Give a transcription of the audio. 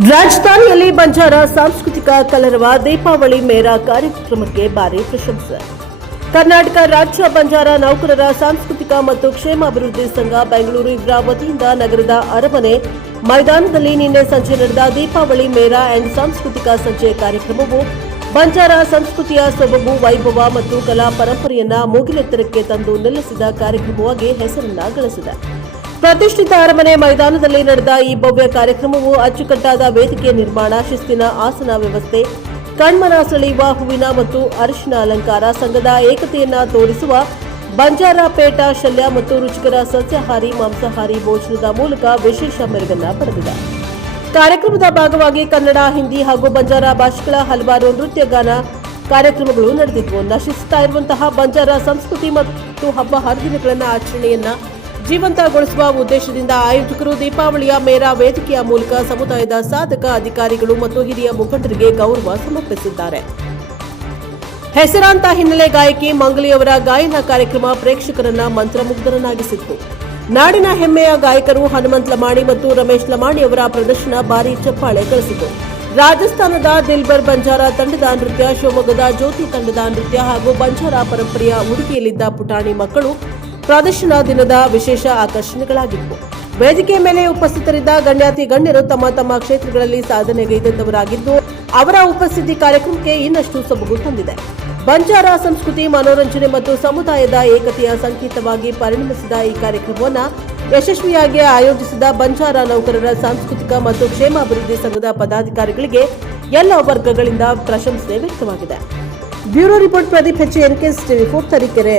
ರಾಜಧಾನಿಯಲ್ಲಿ ಬಂಜಾರ ಸಾಂಸ್ಕೃತಿಕ ಕಲರವ ದೀಪಾವಳಿ ಮೇಳ ಕಾರ್ಯಕ್ರಮಕ್ಕೆ ಭಾರಿ ಪ್ರಶಂಸೆ. ಕರ್ನಾಟಕ ರಾಜ್ಯ ಬಂಜಾರ ನೌಕರರ ಸಾಂಸ್ಕೃತಿಕ ಮತ್ತು ಕ್ಷೇಮಾಭಿವೃದ್ಧಿ ಸಂಘ ಬೆಂಗಳೂರು ಇವರ ವತಿಯಿಂದ ನಗರದ ಅರಮನೆ ಮೈದಾನದಲ್ಲಿ ನಿನ್ನೆ ಸಂಜೆ ನಡೆದ ದೀಪಾವಳಿ ಮೇಳ ಅಂಡ್ ಸಾಂಸ್ಕೃತಿಕ ಸಂಜೆ ಕಾರ್ಯಕ್ರಮವು ಬಂಜಾರ ಸಂಸ್ಕೃತಿಯ ಸೊಬಗು, ವೈಭವ ಮತ್ತು ಕಲಾ ಪರಂಪರೆಯನ್ನ ಮೂಗಿಲೆತ್ತರಕ್ಕೆ ತಂದು ನಿಲ್ಲಿಸಿದ ಕಾರ್ಯಕ್ರಮವಾಗಿ ಹೆಸರನ್ನ ಗಳಿಸಿದೆ. ಪ್ರತಿಷ್ಠಿತ ಅರಮನೆ ಮೈದಾನದಲ್ಲಿ ನಡೆದ ಈ ಭವ್ಯ ಕಾರ್ಯಕ್ರಮವು ಅಚ್ಚುಕಟ್ಟಾದ ವೇದಿಕೆ ನಿರ್ಮಾಣ, ಶಿಸ್ತಿನ ಆಸನ ವ್ಯವಸ್ಥೆ, ಕಣ್ಮನ ಸೆಳೆಯುವ ಹೂವಿನ ಮತ್ತು ಅರಿಶಿನ ಅಲಂಕಾರ, ಸಂಘದ ಏಕತೆಯನ್ನ ತೋರಿಸುವ ಬಂಜಾರ ಪೇಟ ಶಲ್ಯ ಮತ್ತು ರುಚಿಕರ ಸಸ್ಯಾಹಾರಿ ಮಾಂಸಾಹಾರಿ ಭೋಜನದ ಮೂಲಕ ವಿಶೇಷ ಮೆರುಗನ್ನ ಪಡೆದಿದೆ. ಕಾರ್ಯಕ್ರಮದ ಭಾಗವಾಗಿ ಕನ್ನಡ, ಹಿಂದಿ ಹಾಗೂ ಬಂಜಾರ ಭಾಷೆಗಳ ಹಲವಾರು ನೃತ್ಯ ಗಾನ ಕಾರ್ಯಕ್ರಮಗಳು ನಡೆದಿದ್ವು. ನಶಿಸುತ್ತಾ ಇರುವಂತಹ ಬಂಜಾರ ಸಂಸ್ಕೃತಿ ಮತ್ತು ಹಬ್ಬ ಹರಿದಿನಗಳನ್ನು ಆಚರಣೆಯನ್ನ ಜೀವಂತಗೊಳಿಸುವ ಉದ್ದೇಶದಿಂದ ಆಯೋಜಕರು ದೀಪಾವಳಿಯ ಮೇಳ ವೇದಿಕೆಯ ಮೂಲಕ ಸಮುದಾಯದ ಸಾಧಕ ಅಧಿಕಾರಿಗಳು ಮತ್ತು ಹಿರಿಯ ಮುಖಂಡರಿಗೆ ಗೌರವ ಸಮರ್ಪಿಸಿದ್ದಾರೆ. ಹೆಸರಾಂತ ಹಿನ್ನೆಲೆ ಗಾಯಕಿ ಮಂಗಲಿಯವರ ಗಾಯನ ಕಾರ್ಯಕ್ರಮ ಪ್ರೇಕ್ಷಕರನ್ನ ಮಂತ್ರಮುಗ್ಧರನ್ನಾಗಿಸಿತ್ತು. ನಾಡಿನ ಹೆಮ್ಮೆಯ ಗಾಯಕರು ಹನುಮಂತ್ ಲಮಾಣಿ ಮತ್ತು ರಮೇಶ್ ಲಮಾಣಿ ಅವರ ಪ್ರದರ್ಶನ ಭಾರೀ ಚಪ್ಪಾಳೆ ಗಳಿಸಿತು. ರಾಜಸ್ಥಾನದ ದಿಲ್ಬರ್ ಬಂಜಾರ ತಂಡದ ನೃತ್ಯ, ಶಿವಮೊಗ್ಗದ ಜ್ಯೋತಿ ತಂಡದ ನೃತ್ಯ ಹಾಗೂ ಬಂಜಾರ ಪರಂಪರೆಯ ಉಡುಗೆಯಲ್ಲಿದ್ದ ಪುಟಾಣಿ ಮಕ್ಕಳು ಪ್ರದರ್ಶನ ದಿನದ ವಿಶೇಷ ಆಕರ್ಷಣೆಗಳಾಗಿದ್ದವು. ವೇದಿಕೆಯ ಮೇಲೆ ಉಪಸ್ಥಿತರಿದ್ದ ಗಣ್ಯಾತಿ ಗಣ್ಯರು ತಮ್ಮ ತಮ್ಮ ಕ್ಷೇತ್ರಗಳಲ್ಲಿ ಸಾಧನೆಗೈದವರಾಗಿದ್ದು, ಅವರ ಉಪಸ್ಥಿತಿ ಕಾರ್ಯಕ್ರಮಕ್ಕೆ ಇನ್ನಷ್ಟು ಸೊಬಗು ತಂದಿದೆ. ಬಂಜಾರ ಸಂಸ್ಕೃತಿ, ಮನೋರಂಜನೆ ಮತ್ತು ಸಮುದಾಯದ ಏಕತೆಯ ಸಂಕೇತವಾಗಿ ಪರಿಣಮಿಸಿದ ಈ ಕಾರ್ಯಕ್ರಮವನ್ನು ಯಶಸ್ವಿಯಾಗಿ ಆಯೋಜಿಸಿದ ಬಂಜಾರ ನೌಕರರ ಸಾಂಸ್ಕೃತಿಕ ಮತ್ತು ಕ್ಷೇಮಾಭಿವೃದ್ಧಿ ಸಂಘದ ಪದಾಧಿಕಾರಿಗಳಿಗೆ ಎಲ್ಲ ವರ್ಗಗಳಿಂದ ಪ್ರಶಂಸೆ ವ್ಯಕ್ತವಾಗಿದೆ. Bureau report Pradeep HNK, TV4 Tarikere.